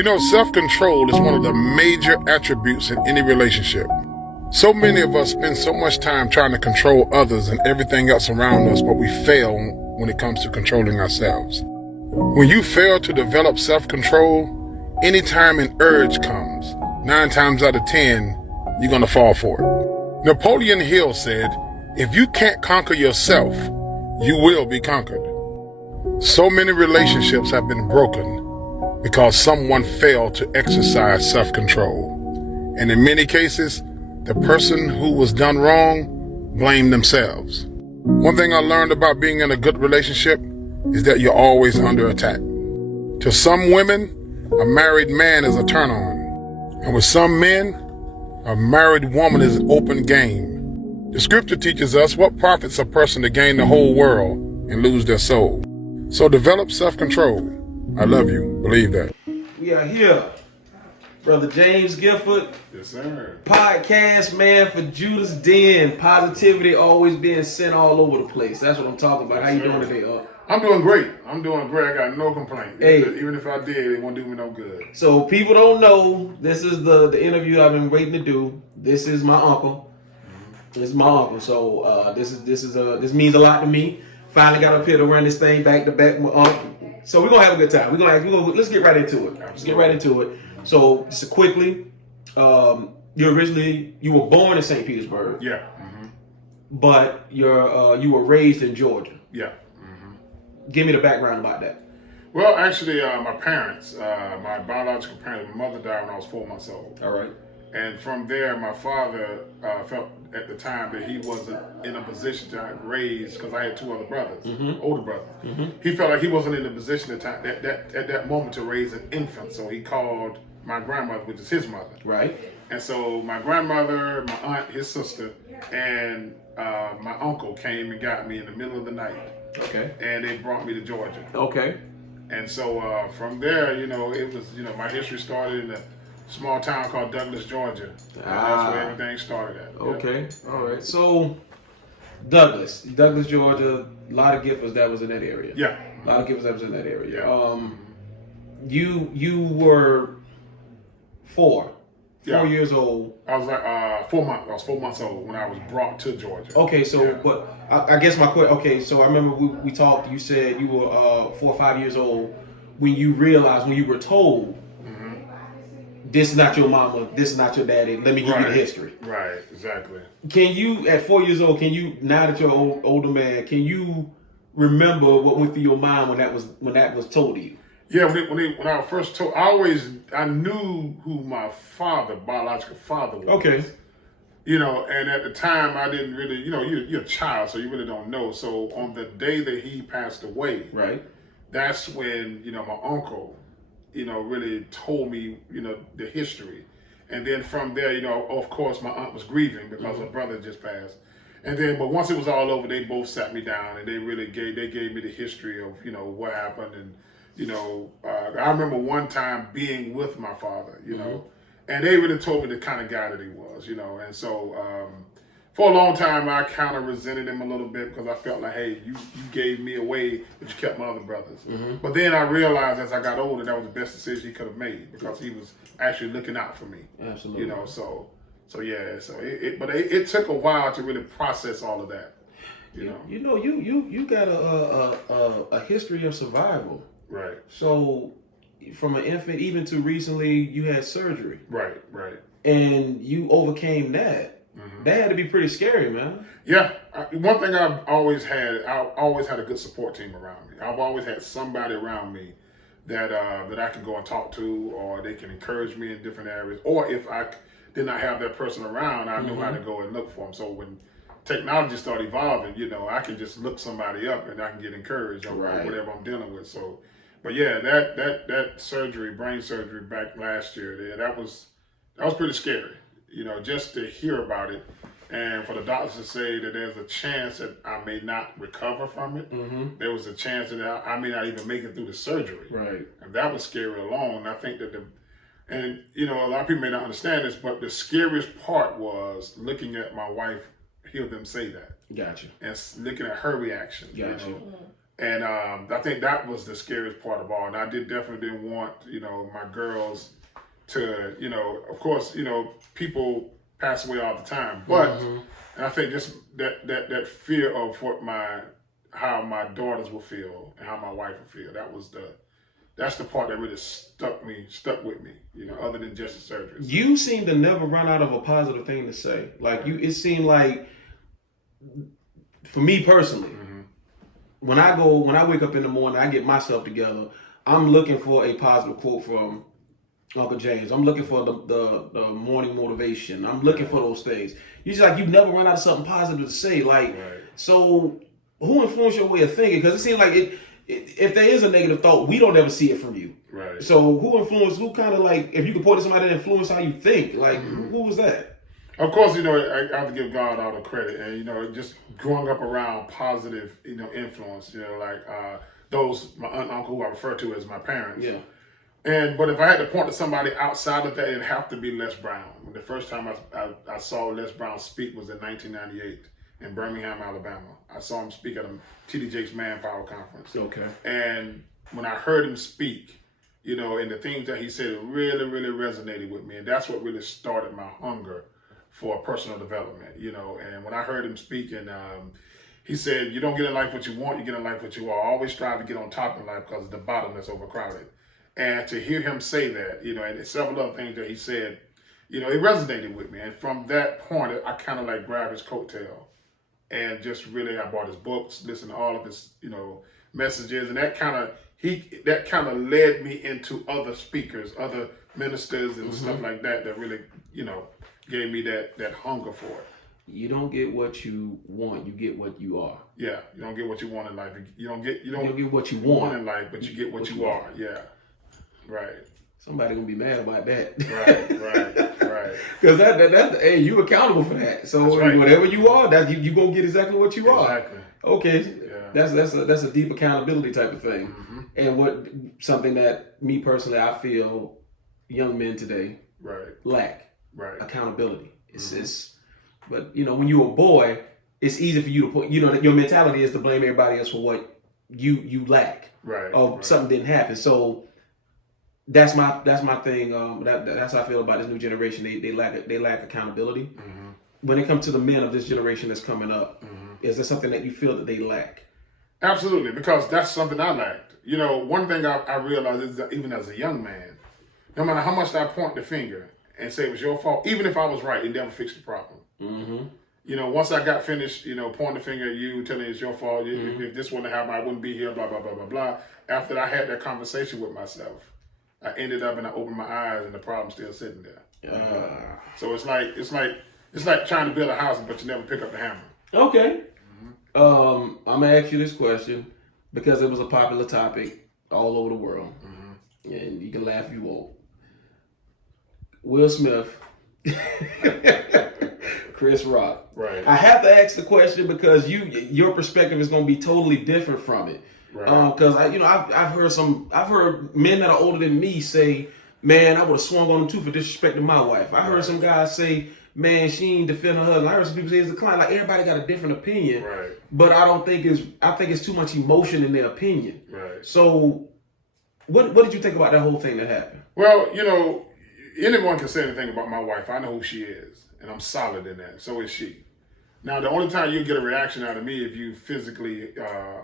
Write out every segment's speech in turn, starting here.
You know, self-control is one of the major attributes in any relationship. So many of us spend so much time trying to control others and everything else around us, but we fail when it comes to controlling ourselves. When you fail to develop self-control, anytime an urge comes, 9 times out of 10, you're going to fall for it. Napoleon Hill said, if you can't conquer yourself, you will be conquered. So many relationships have been broken because someone failed to exercise self-control. And in many cases, the person who was done wrong blamed themselves. One thing I learned about being in a good relationship is that you're always under attack. To some women, a married man is a turn-on. And with some men, a married woman is an open game. The scripture teaches us what profits a person to gain the whole world and lose their soul. So develop self-control. I love you. Believe that. We are here. Brother James Gifford. Yes, sir. Podcast, man, for Judas Den. Positivity always being sent all over the place. That's what I'm talking about. How you doing today, I'm doing great. I got no complaint. Hey. Even if I did, it won't do me no good. So people don't know, this is the interview I've been waiting to do. This is my uncle. This is my uncle. So this means a lot to me. Finally got up here to run this thing back to back. So we're gonna have a good time. Let's get right into it. Let's get right into it. So just quickly, you were born in St. Petersburg. Yeah. But you were raised in Georgia. Yeah. Give me the background about that. Well, actually, my parents, my biological parents, my mother died when I was 4 months old. All right. And from there, my father felt at the time that he wasn't in a position to raise, because I had 2 other brothers, older brothers. He felt like he wasn't in a position at that moment to raise an infant. So he called my grandmother, which is his mother. Right. And so my grandmother, my aunt, his sister, and my uncle came and got me in the middle of the night. Okay. And they brought me to Georgia. Okay. And so from there, it was, my history started in a small town called Douglas, Georgia. And that's where everything started at. Okay. Yeah. All right. So Douglas, Georgia, a lot of Giffords that was in that area. Yeah. A lot of Giffords that was in that area. Yeah. You were 4 years old. I was like 4 months. I was 4 months old when I was brought to Georgia. Okay, so but I guess my question. Okay, so I remember we talked. You said you were 4 or 5 years old when you realized, when you were told, this is not your mama, this is not your daddy. Let me give you the history. Right, exactly. Can you, at 4 years old, now that you're an older man, can you remember what went through your mind when that was told to you? Yeah, when I was first told, I knew who my biological father was. Okay. And at the time I didn't really, you're a child, so you really don't know. So on the day that he passed away, right, that's when, my uncle, really told me, the history. And then from there, of course, my aunt was grieving because her brother just passed. And then, but once it was all over, they both sat me down and they really gave me the history of, what happened. And, I remember one time being with my father, and they really told me the kind of guy that he was, And so for a long time, I kind of resented him a little bit because I felt like, hey, you gave me away, but you kept my other brothers. But then I realized as I got older, that was the best decision he could have made because he was actually looking out for me. Absolutely. But it took a while to really process all of that. You got a history of survival. Right. So from an infant even to recently, you had surgery. Right. And you overcame that. That had to be pretty scary, man. Yeah. One thing I always had a good support team around me. I've always had somebody around me that I can go and talk to, or they can encourage me in different areas. Or if I did not have that person around, I knew how to go and look for them. So when technology started evolving, I can just look somebody up and I can get encouraged or whatever I'm dealing with. So, but yeah, that surgery, brain surgery back last year, that was pretty scary. Just to hear about it, and for the doctors to say that there's a chance that I may not recover from it. There was a chance that I may not even make it through the surgery. Right. And that was scary alone. I think that a lot of people may not understand this, but the scariest part was looking at my wife, hear them say that. Gotcha. And looking at her reaction. Gotcha. And I think that was the scariest part of all. And I definitely didn't want, my girls to, of course, people pass away all the time. But and I think just that fear of how my daughters will feel and how my wife will feel, that's the part that really stuck with me, other than just the surgery. You seem to never run out of a positive thing to say. Like it seemed like, for me personally, when I wake up in the morning, I get myself together, I'm looking for a positive quote from Uncle James. I'm looking for the morning motivation. I'm looking for those things. You just like, you never run out of something positive to say. Like, so who influenced your way of thinking? Because it seems like if there is a negative thought, we don't ever see it from you. Right. So who kind of like, if you could point to somebody that influenced how you think, like, who was that? Of course, I have to give God all the credit, and just growing up around positive, influence, like my aunt and uncle who I refer to as my parents. Yeah. But if I had to point to somebody outside of that, it'd have to be Les Brown. The first time I saw Les Brown speak was in 1998 in Birmingham, Alabama. I saw him speak at a T.D. Jakes Manpower Conference. Okay. And when I heard him speak, and the things that he said really, really resonated with me, and that's what really started my hunger for personal development, and when I heard him speak, and he said, you don't get in life what you want, you get in life what you are. Always strive to get on top in life because it's the bottom that's overcrowded. And to hear him say that, and several other things that he said, it resonated with me. And from that point, I kind of like grabbed his coattail and just really, I bought his books, listened to all of his, messages, and that kind of led me into other speakers, other ministers and stuff like that really, gave me that hunger for it. You don't get what you want, you get what you are. Yeah, you don't get what you want in life. You don't get what you want in life, but you get what you are. Yeah, right. Somebody gonna be mad about that. Right. Because that hey, you accountable for that. So whatever you are, that you gonna get exactly what you are. Exactly. Okay. Yeah. That's a deep accountability type of thing. And something that me personally I feel young men today lack. Right. Accountability. It's but when you're a boy, it's easy for you to put your mentality is to blame everybody else for what you lack. Right. Or something didn't happen. So that's my thing. That's how I feel about this new generation. They lack accountability. When it comes to the men of this generation that's coming up, is there something that you feel that they lack? Absolutely, because that's something I lacked. One thing I realized is that even as a young man, no matter how much I point the finger and say it was your fault, even if I was right, it never fixed the problem. Once I got finished, pointing the finger at you, telling you it's your fault, if this wouldn't happen, I wouldn't be here, blah, blah, blah, blah, blah. After I had that conversation with myself, I ended up and I opened my eyes and the problem's still sitting there. So it's like trying to build a house, but you never pick up the hammer. Okay. I'm gonna ask you this question because it was a popular topic all over the world, and you can laugh if you want. Will Smith, Chris Rock. Right. I have to ask the question because your perspective is going to be totally different from it. Right. Because I've heard men that are older than me say, "Man, I would have swung on him too for disrespecting my wife." I heard some guys say, "Man, she ain't defending her." And I heard some people say it's a client. Like everybody got a different opinion. Right. But I think it's too much emotion in their opinion. Right. So, what did you think about that whole thing that happened? Well, anyone can say anything about my wife. I know who she is, and I'm solid in that. So is she. Now, the only time you get a reaction out of me if you physically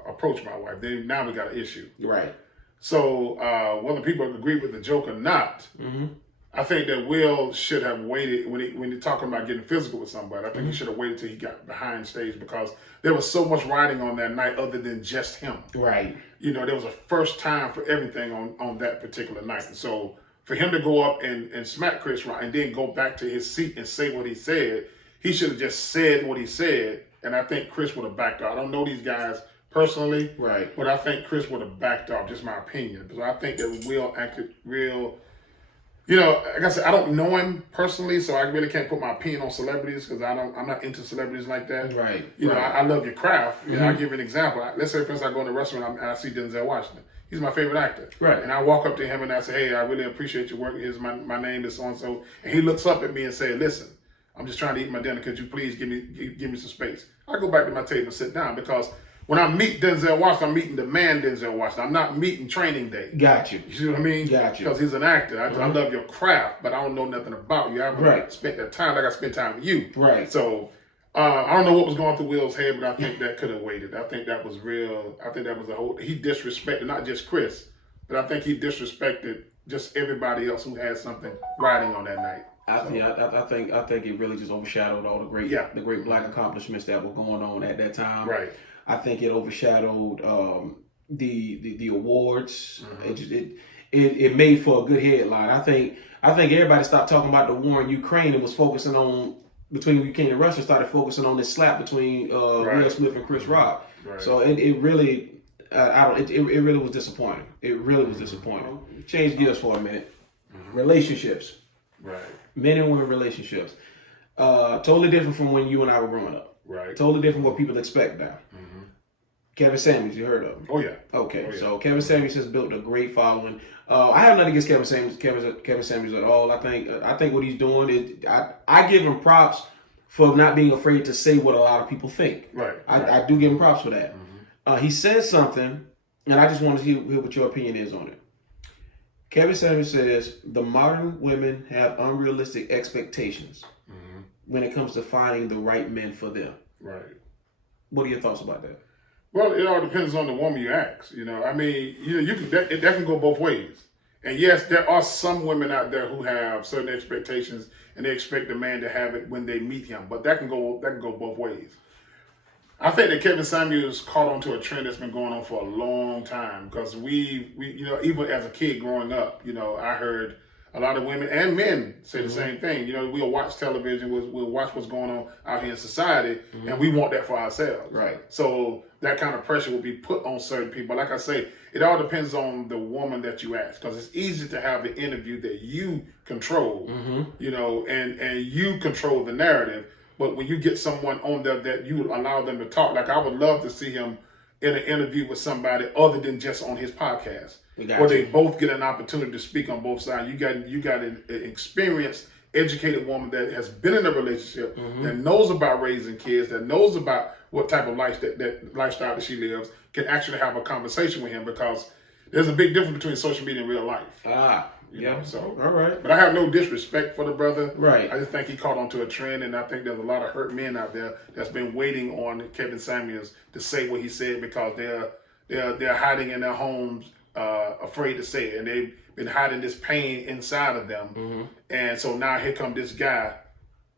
approach my wife. Now we got an issue. Right. So whether people agree with the joke or not, I think that Will should have waited when you're talking about getting physical with somebody. I think he should have waited till he got behind stage because there was so much riding on that night other than just him. Right. There was a first time for everything on that particular night. And so for him to go up and smack Chris Rock and then go back to his seat and say what he said, he should have just said what he said. And I think Chris would have backed off. I don't know these guys personally, right? But I think Chris would have backed off. Just my opinion, because I think that Will acted real. Like I said, I don't know him personally, so I really can't put my opinion on celebrities because I'm not into celebrities like that. Right. I love your craft. I'll give you an example. Let's say, for instance, I go in a restaurant and I see Denzel Washington. He's my favorite actor. Right. And I walk up to him and I say, "Hey, I really appreciate your work. Here's my name is so and so." And he looks up at me and says, "Listen, I'm just trying to eat my dinner. Could you please give me some space?" I go back to my table and sit down because when I meet Denzel Washington, I'm meeting the man Denzel Washington. I'm not meeting Training Day. Got you. You see what I mean? Got you. Because he's an actor. I love your craft, but I don't know nothing about you. I haven't spent that time like I spent time with you. Right. So I don't know what was going through Will's head, but I think that could have waited. I think that was real. I think that was he disrespected not just Chris, but I think he disrespected just everybody else who had something riding on that night. I think it really just overshadowed all the great black accomplishments that were going on at that time. Right. I think it overshadowed the awards. It made for a good headline. I think everybody stopped talking about the war in Ukraine and was focusing on between Ukraine and Russia. Started focusing on this slap between Will Smith and Chris Rock. Right. So it really. It really was disappointing. It really was disappointing. Change gears for a minute. Relationships. Right. Men and women relationships. Totally different from when you and I were growing up. Right. Totally different what people expect now. Kevin Samuels, you heard of him? Oh yeah. Okay, so Kevin Samuels has built a great following. I have nothing against Kevin Samuels at all. I think what he's doing is I give him props for not being afraid to say what a lot of people think. Right. I do give him props for that. He says something, and I just want to hear what your opinion is on it. Kevin Samuels says the modern women have unrealistic expectations when it comes to finding the right men for them. Right. What are your thoughts about that? Well, it all depends on the woman you ask. I mean, you can that can go both ways. And yes, there are some women out there who have certain expectations, and they expect the man to have it when they meet him. But that can go both ways. I think that Kevin Samuels caught on to a trend that's been going on for a long time because we even as a kid growing up, I heard a lot of women and men say the same thing. We'll watch television, we'll watch what's going on out here in society, and we want that for ourselves. Right. So that kind of pressure will be put on certain people. Like I say, it all depends on the woman that you ask because it's easy to have the interview that you control, and you control the narrative. But when you get someone on there that you allow them to talk, like I would love to see him in an interview with somebody other than just on his podcast, where they both get an opportunity to speak on both sides. You got an experienced, educated woman that has been in a relationship, that knows about raising kids, that knows about what type of life that lifestyle that she lives, can actually have a conversation with him because there's a big difference between social media and real life. So all right. But I have no disrespect for the brother. Right. I just think he caught onto a trend, and I think there's a lot of hurt men out there that's been waiting on Kevin Samuels to say what he said because they're hiding in their homes, afraid to say it, and they've been hiding this pain inside of them. And so now here come this guy,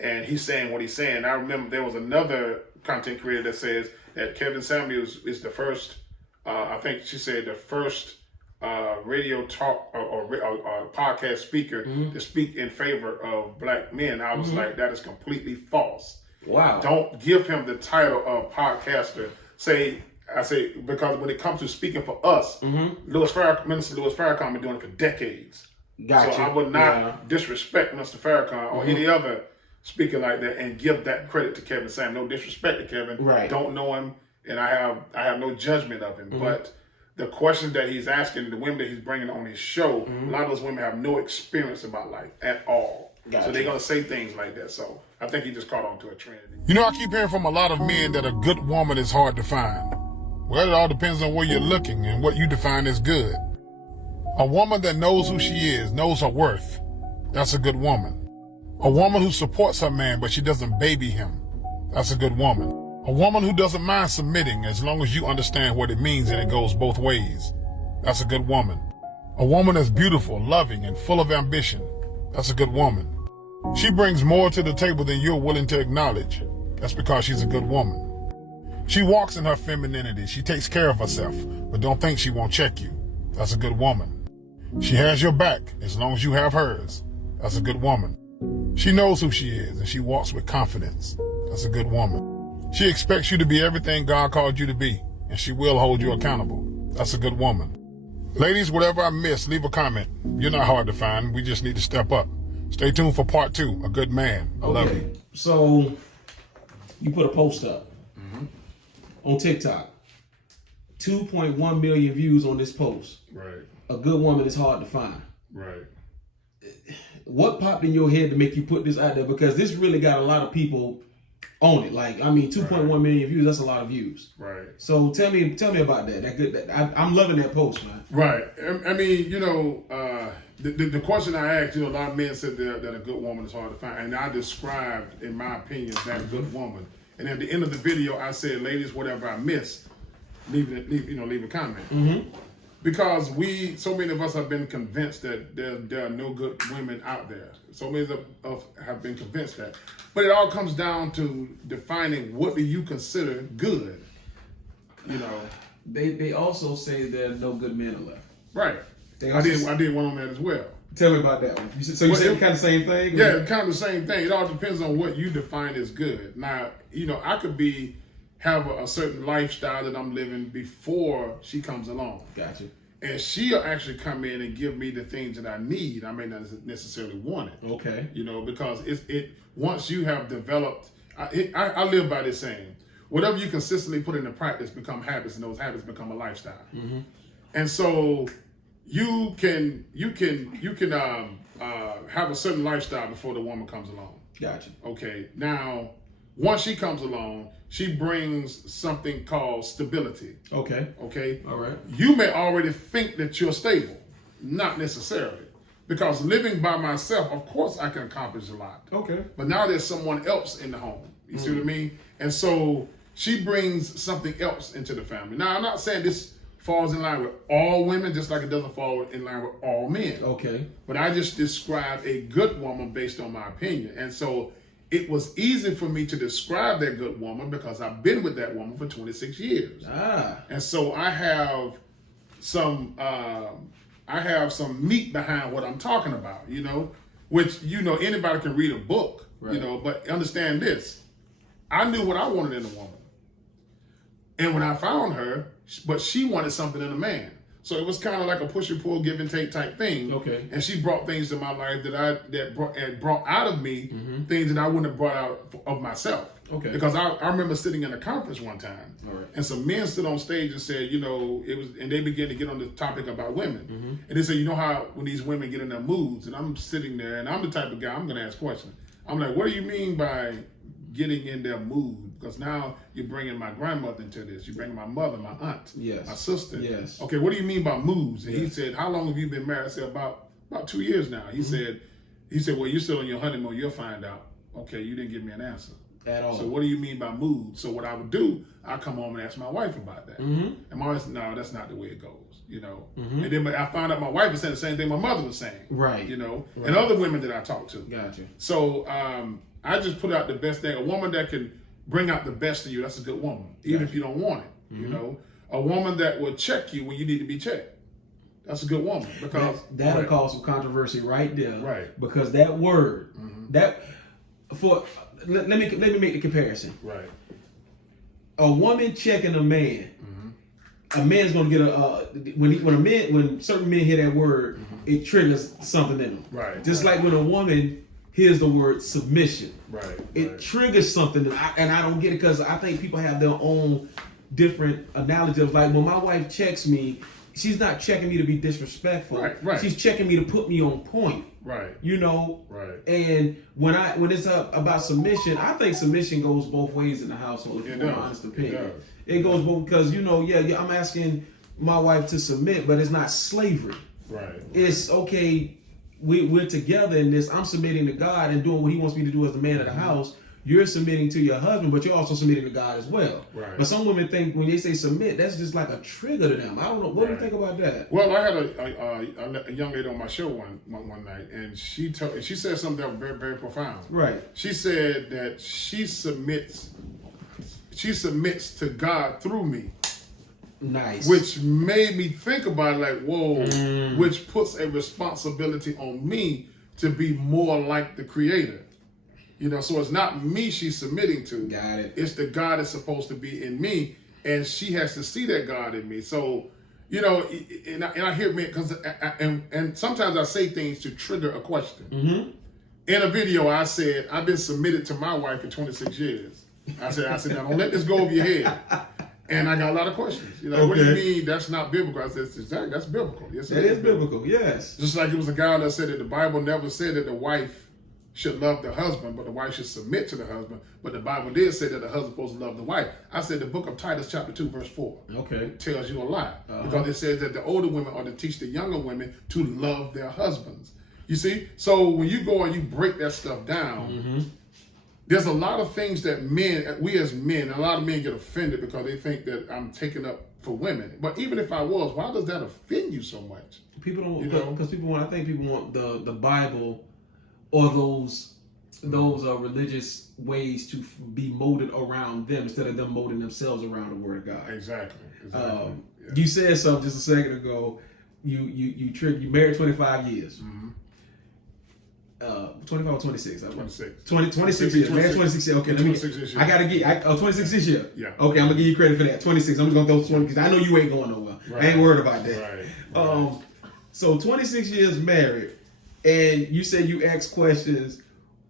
and he's saying what he's saying. I remember there was another content creator that says that Kevin Samuels is the first. I think she said the first. Radio talk or podcast speaker to speak in favor of black men. I was like, that is completely false. Wow. Don't give him the title of podcaster. I say, because when it comes to speaking for us, Minister Louis Farrakhan been doing it for decades. Gotcha. So I would not disrespect Mr. Farrakhan or any other speaker like that and give that credit to Kevin Sam. No disrespect to Kevin. Right. Don't know him, and I have no judgment of him. But the questions that he's asking, the women that he's bringing on his show, a lot of those women have no experience about life at all. Gotcha. So they're going to say things like that. So I think he just caught on to a trend. I keep hearing from a lot of men that a good woman is hard to find. Well, it all depends on where you're looking and what you define as good. A woman that knows who she is, knows her worth, that's a good woman. A woman who supports her man, but she doesn't baby him, that's a good woman. A woman who doesn't mind submitting as long as you understand what it means and it goes both ways. That's a good woman. A woman that's beautiful, loving, and full of ambition. That's a good woman. She brings more to the table than you're willing to acknowledge. That's because she's a good woman. She walks in her femininity. She takes care of herself, but don't think she won't check you. That's a good woman. She has your back as long as you have hers. That's a good woman. She knows who she is and she walks with confidence. That's a good woman. She expects you to be everything God called you to be, and she will hold you accountable. That's a good woman. Ladies, whatever I missed, leave a comment. You're not hard to find. We just need to step up. Stay tuned for part 2. A good man. I love you. So you put a post up on TikTok. 2.1 million views on this post. Right. A good woman is hard to find. Right. What popped in your head to make you put this out there? Because this really got a lot of people on it. Like, I mean, 2.1 million views. That's a lot of views. Right. So tell me about that. I'm loving that post, man. Right. I mean, the question I asked, a lot of men said that a good woman is hard to find, and I described, in my opinion, that good woman. And at the end of the video, I said, ladies, whatever I missed, leave a comment. Mm-hmm. Because so many of us have been convinced that there are no good women out there. So many of us have been convinced that. But it all comes down to defining what do you consider good. They also say there are no good men left. Right. I did one on that as well. Tell me about that one. You said kind of the same thing? Yeah, kind of the same thing. It all depends on what you define as good. Now, I could have a certain lifestyle that I'm living before she comes along. Gotcha. And she'll actually come in and give me the things that I need. I may not necessarily want it. Okay. Because it once you have developed, I live by this saying, whatever you consistently put into practice become habits, and those habits become a lifestyle. Mm-hmm. And so you can have a certain lifestyle before the woman comes along. Gotcha. Okay. Now, once she comes along, she brings something called stability. Okay. Okay. All right. You may already think that you're stable, not necessarily, because living by myself, of course, I can accomplish a lot. Okay. But now there's someone else in the home. You see what I mean? And so she brings something else into the family. Now, I'm not saying this falls in line with all women, just like it doesn't fall in line with all men. Okay. But I just described a good woman based on my opinion. And so it was easy for me to describe that good woman because I've been with that woman for 26 years. And so I have some meat behind what I'm talking about, which, anybody can read a book, right. But understand this. I knew what I wanted in a woman. And when I found her, but she wanted something in a man. So it was kind of like a push and pull, give and take type thing. Okay. And she brought things to my life that brought out of me things that I wouldn't have brought out of myself. Okay. Because I remember sitting in a conference one time, and some men stood on stage and said, and they began to get on the topic about women. And they said, how when these women get in their moods, and I'm sitting there, and I'm the type of guy, I'm going to ask questions. I'm like, what do you mean by getting in their mood? Because now you're bringing my grandmother into this. You're bringing my mother, my aunt, my sister. Yes. Okay, what do you mean by moods? And he said, how long have you been married? I said, about 2 years now. He said, well, you're still on your honeymoon. You'll find out. Okay, you didn't give me an answer. At all. So what do you mean by mood? So what I would do, I'd come home and ask my wife about that. And my wife said, no, that's not the way it goes, And then I found out my wife was saying the same thing my mother was saying. Right. And other women that I talked to. Gotcha. So I just put out the best thing. A woman that can bring out the best in you, that's a good woman, even if you don't want it, A woman that will check you when you need to be checked. That's a good woman. Because that'll cause some controversy right there. Right. Because that word, let me make the comparison. Right. A woman checking a man, a man's gonna get when certain men hear that word, it triggers something in them. Right. Just like when a woman hears the word submission, it triggers something, and I don't get it because I think people have their own different analogy of like when my wife checks me, she's not checking me to be disrespectful. Right. She's checking me to put me on point. Right. Right. And when it's about submission, I think submission goes both ways in the household. If you want my honest opinion, it goes both because I'm asking my wife to submit, but it's not slavery. Right. It's okay. We're together in this. I'm submitting to God and doing what He wants me to do as the man of the house. You're submitting to your husband, but you're also submitting to God as well. Right. But some women think when they say submit, that's just like a trigger to them. I don't know. What do you think about that? Well, I had a young lady on my show one night, and she said something that was very, very profound. Right. She said that she submits to God through me. Nice. Which made me think about it like, whoa, which puts a responsibility on me to be more like the Creator. So it's not me she's submitting to. Got it. It's the God that's supposed to be in me, and she has to see that God in me. So, and I hear me because and sometimes I say things to trigger a question. In a video, I said I've been submitted to my wife for 26 years. I said now don't let this go over your head. And I got a lot of questions. What do you mean that's not biblical? I said, exactly, that's biblical. Yes, it is biblical. Yes. Just like it was a guy that said that the Bible never said that the wife should love the husband, but the wife should submit to the husband. But the Bible did say that the husband's supposed to love the wife. I said the book of Titus chapter 2 verse 4 tells you a lot. Because it says that the older women are to teach the younger women to love their husbands. You see? So when you go and you break that stuff down, there's a lot of things that we as men, a lot of men get offended because they think that I'm taking up for women. But even if I was, why does that offend you so much? People don't, because I think people want the Bible or those religious ways to be molded around them instead of them molding themselves around the Word of God. Exactly. You said something just a second ago. You married 25 years. 25 or 26? 26. 26 years. Married 26 years. Okay, 26 this year. I gotta get 26 this year. Yeah. Okay, I'm gonna give you credit for that. 26. I'm just gonna throw 20 because I know you ain't going nowhere. Right. I ain't worried about that. Right. So 26 years married, and you said you ask questions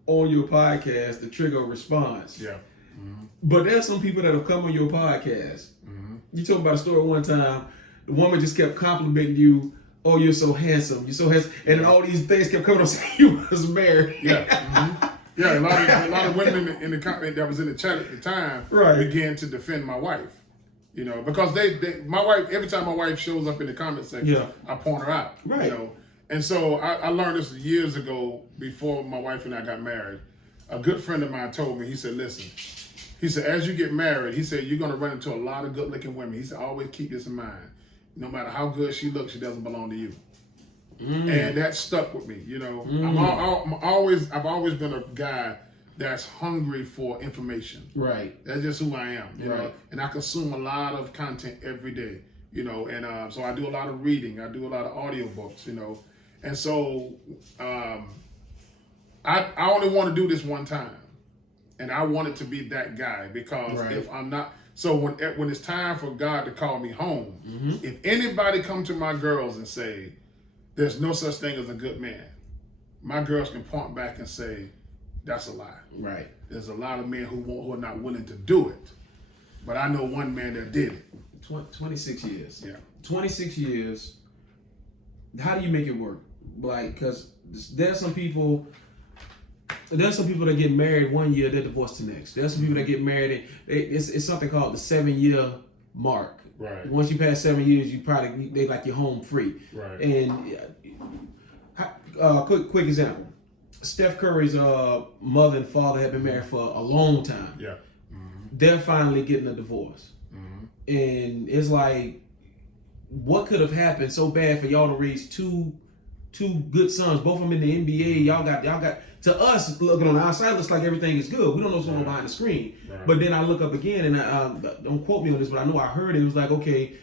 on your podcast to trigger a response. Yeah. But there's some people that have come on your podcast. You talked about a story one time. The woman just kept complimenting you. Oh, you're so handsome. You're so handsome. And then all these things kept coming up saying you was married. Yeah. Yeah, a lot of women in the comment that was in the chat at the time began to defend my wife. You know, because my wife, every time my wife shows up in the comment section, I point her out. Right. You know. And so I learned this years ago before my wife and I got married. A good friend of mine told me, he said, listen, he said, as you get married, he said, you're going to run into a lot of good looking women. He said, always keep this in mind. No matter how good she looks, she doesn't belong to you. And that stuck with me. You know, I've always been a guy that's hungry for information. Right. That's just who I am. You Right. know, and I consume a lot of content every day. You know, and so I do a lot of reading. I do a lot of audiobooks. You know, and so I only want to do this one time, and I wanted to be that guy because if I'm not. So when it's time for God to call me home, if anybody come to my girls and say, there's no such thing as a good man, my girls can point back and say, that's a lie. Right. There's a lot of men who are not willing to do it. But I know one man that did it. 26 years. Yeah. 26 years. How do you make it work? Like, because there's some people that get married one year, they're divorced the next. There's some people that get married, it's something called the 7-year mark. Right. Once you pass 7 years, they like you're home free. Right. And quick example. Steph Curry's mother and father have been married for a long time. Yeah. They're finally getting a divorce. And it's like, what could have happened so bad for y'all to raise two good sons, both of them in the NBA? Y'all got to us looking on the outside, looks like everything is good. We don't know what's going on behind the screen. Right. But then I look up again, and don't quote me on this, but I know I heard it. It was like, okay,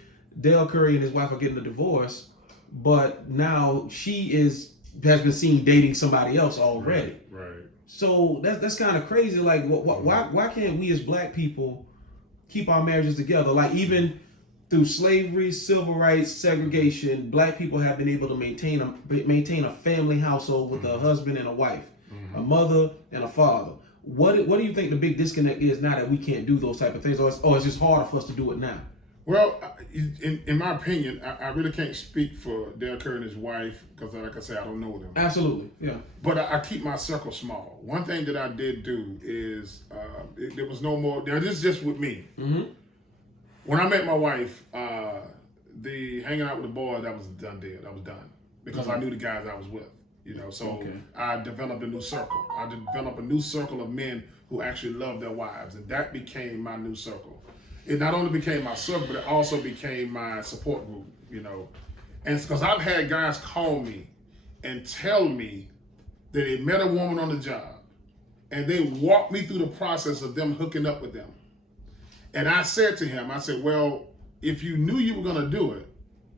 Dale Curry and his wife are getting a divorce, but now she has been seen dating somebody else already. Right. So that's kind of crazy. Like, why can't we as black people keep our marriages together? Like, even through slavery, civil rights, segregation, black people have been able to maintain a family household with a husband and a wife, a mother and a father. What do you think the big disconnect is now that we can't do those type of things, or it's just harder for us to do it now? Well, in my opinion, I really can't speak for Dale Curry and his wife because, like I said, I don't know them. Absolutely, yeah. But I keep my circle small. One thing that I did do is there was no more. This is just with me. When I met my wife, the hanging out with the boys, that was a done deal. That was done because I knew the guys I was with. You know, so I developed a new circle. I developed a new circle of men who actually love their wives, and that became my new circle. It not only became my circle, but it also became my support group, you know. And it's because I've had guys call me and tell me that they met a woman on the job and they walked me through the process of them hooking up with them. And I said to him, I said, well, if you knew you were going to do it,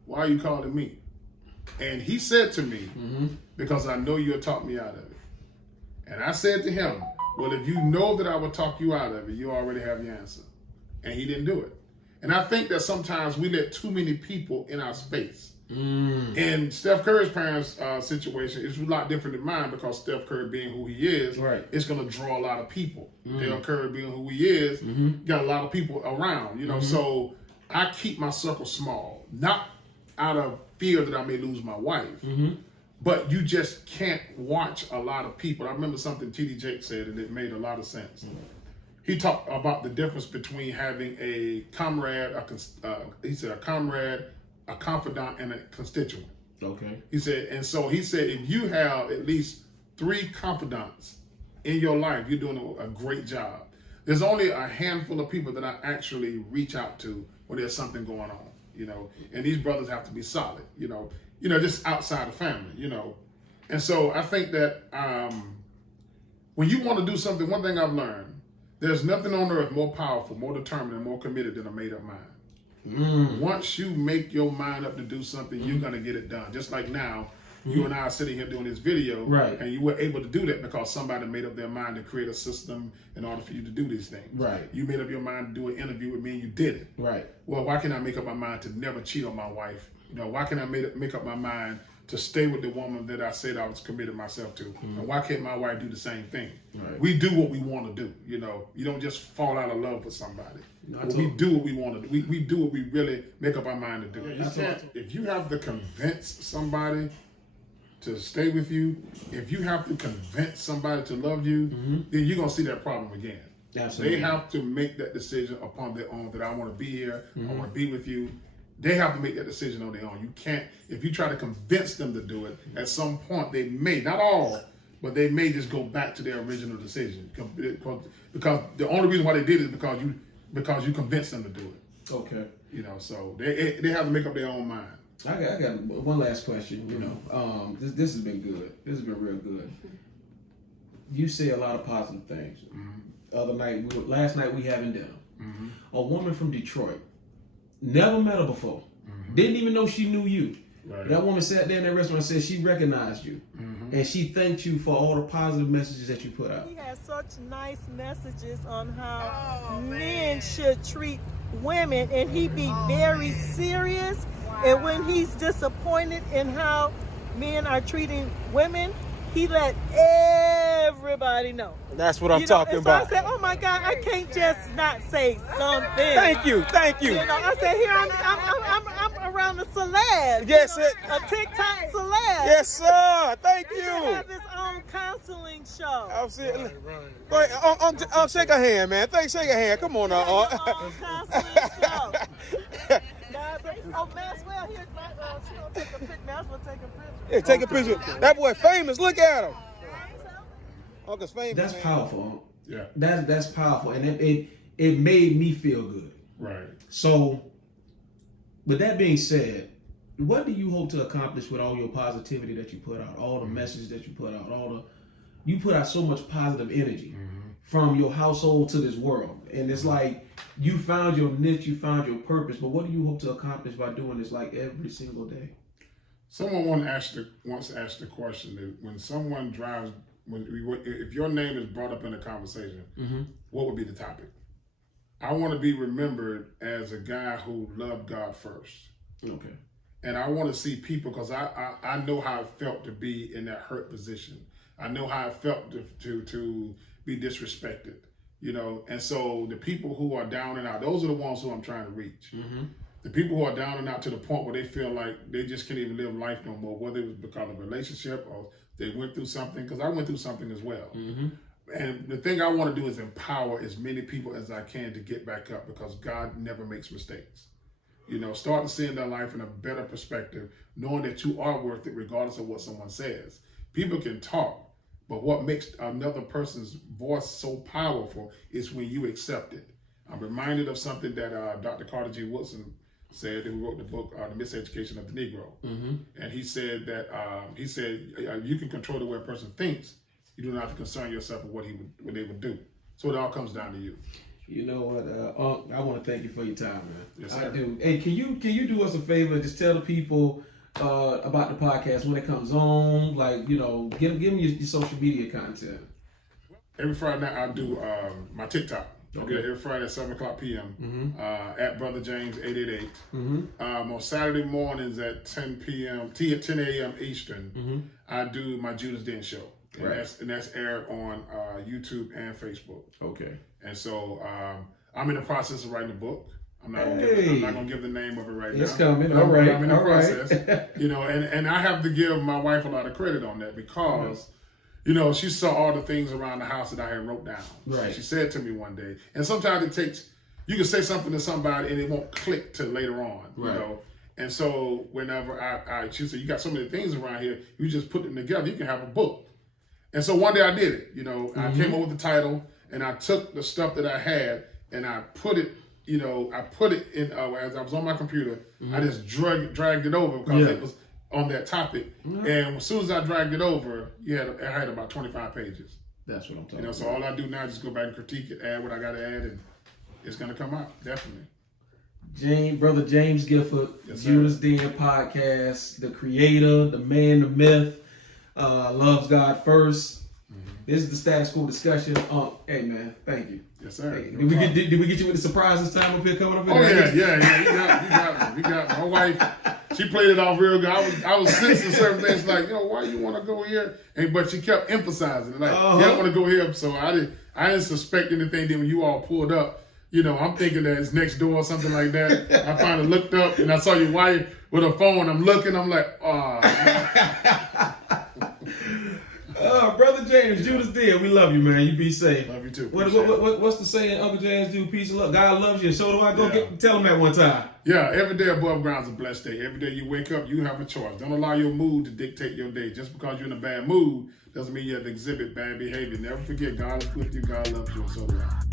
why are you calling me? And he said to me, because I know you'll talk me out of it. And I said to him, well, if you know that I will talk you out of it, you already have your answer. And he didn't do it. And I think that sometimes we let too many people in our space. And Steph Curry's parents' situation is a lot different than mine because Steph Curry being who he is, it's going to draw a lot of people. Dale Curry being who he is, got a lot of people around, you know. So I keep my circle small, not out of fear that I may lose my wife, But you just can't watch a lot of people. I remember something T.D. Jakes said, and it made a lot of sense. He talked about the difference between having a comrade, he said a comrade, a confidant, and a constituent. Okay. He said, if you have at least 3 confidants in your life, you're doing a great job. There's only a handful of people that I actually reach out to when there's something going on, and these brothers have to be solid, just outside the family, And so I think that when you want to do something, one thing I've learned, there's nothing on earth more powerful, more determined, and more committed than a made-up mind. Once you make your mind up to do something, you're going to get it done. Just like now, you and I are sitting here doing this video, right? And you were able to do that because somebody made up their mind to create a system in order for you to do these things. Right. You made up your mind to do an interview with me and you did it. Right. Well, why can't I make up my mind to never cheat on my wife? Why can't I make up my mind to stay with the woman that I said I was committed myself to? And why can't my wife do the same thing? Right. We do what we want to do. You don't just fall out of love with somebody. We do what we want to do. We do what we really make up our mind to do. If you have to convince somebody to stay with you, if you have to convince somebody to love you, then you're going to see that problem again. Absolutely. They have to make that decision upon their own that I want to be here, I want to be with you. They have to make that decision on their own. You can't, if you try to convince them to do it, at some point they may, not all, but they may just go back to their original decision. Because the only reason why they did it is because you convinced them to do it. Okay. So they have to make up their own mind. I got one last question. This has been good. This has been real good. You say a lot of positive things. Last night we having dinner. A woman from Detroit, never met her before, didn't even know she knew you. Right. That woman sat there in that restaurant and said she recognized you, and she thanked you for all the positive messages that you put out. He has such nice messages on how men should treat women, and he be very serious. And when he's disappointed in how men are treating women, he let everybody know. That's what I'm talking about. So I said, oh my God, I can't just not say something. Thank you. I said, here I'm around the celeb. Yes, a TikTok celeb. Yes, sir. Thank you. He have his own counseling show. Absolutely. Go ahead. Shake a hand, man. Shake a hand. Come on now. Your own counseling show. Maxwell here. She gonna take a picture. Maxwell take a picture. Yeah, take a picture. That boy famous. Look at him. Uncle's famous. That's powerful. Yeah. That's powerful, and it made me feel good. Right. So, with that being said, what do you hope to accomplish with all your positivity that you put out, all the messages that you put out, you put out so much positive energy from your household to this world, and it's like you found your niche, you found your purpose. But what do you hope to accomplish by doing this like every single day? Someone wants to ask the question that when someone drives, if your name is brought up in a conversation, what would be the topic? I want to be remembered as a guy who loved God first. Okay. And I want to see people, because I know how it felt to be in that hurt position. I know how it felt to be disrespected, And so the people who are down and out, those are the ones who I'm trying to reach. The people who are down and out to the point where they feel like they just can't even live life no more, whether it was because of a relationship or they went through something, because I went through something as well. And the thing I want to do is empower as many people as I can to get back up, because God never makes mistakes. Start seeing their life in a better perspective, knowing that you are worth it regardless of what someone says. People can talk, but what makes another person's voice so powerful is when you accept it. I'm reminded of something that Dr. Carter G. Woodson said, who wrote the book, The Miseducation of the Negro. And he said that, you can control the way a person thinks. You do not have to concern yourself with what they would do. So it all comes down to you. You know what, I want to thank you for your time, man. Yes, I sir. do. Hey, can you do us a favor and just tell the people about the podcast when it comes on? Like, give them your social media content. Every Friday night I do my TikTok. Okay. Every Friday at 7 o'clock p.m. At Brother James 888. On Saturday mornings at 10 a.m. Eastern, I do my Judas Den show. And that's aired on YouTube and Facebook. Okay. And so I'm in the process of writing a book. I'm not gonna give the name of it right now. It's coming. But All right. I'm in the All process. right. You know, and I have to give my wife a lot of credit on that because, you know, she saw all the things around the house that I had wrote down. Right. She said to me one day, and sometimes it takes, you can say something to somebody and it won't click till later on, you know. And so whenever she said, you got so many things around here, you just put them together, you can have a book. And so one day I did it, you know, I came up with the title and I took the stuff that I had and I put it, you know, I put it in, as I was on my computer, I just dragged it over because it was on that topic. And as soon as I dragged it over, I had about 25 pages. That's what I'm talking about. So all I do now is just go back and critique it, add what I got to add, and it's going to come out, definitely. Brother James Gifford, Judas Den Podcast, the creator, the man, the myth, loves God first. This is the Statuesque discussion. Hey man, thank you. Yes, sir. Hey, did we get you with the surprise this time up here coming up here? Oh yeah. You got me. My wife, she played it off real good. I was sensing certain things like, why you want to go here? But she kept emphasizing it, like, I want to go here. So I didn't suspect anything. Then when you all pulled up, I'm thinking that it's next door or something like that. I finally looked up and I saw your wife with her phone. I'm looking. I'm like, Brother James, Judas Den, we love you, man. You be safe. Love you too. What's the saying? Uncle James do peace and love. God loves you. So do I. Tell him that one time. Yeah, every day above ground is a blessed day. Every day you wake up, you have a choice. Don't allow your mood to dictate your day. Just because you're in a bad mood doesn't mean you have to exhibit bad behavior. Never forget, God is with you. God loves you, and so do I.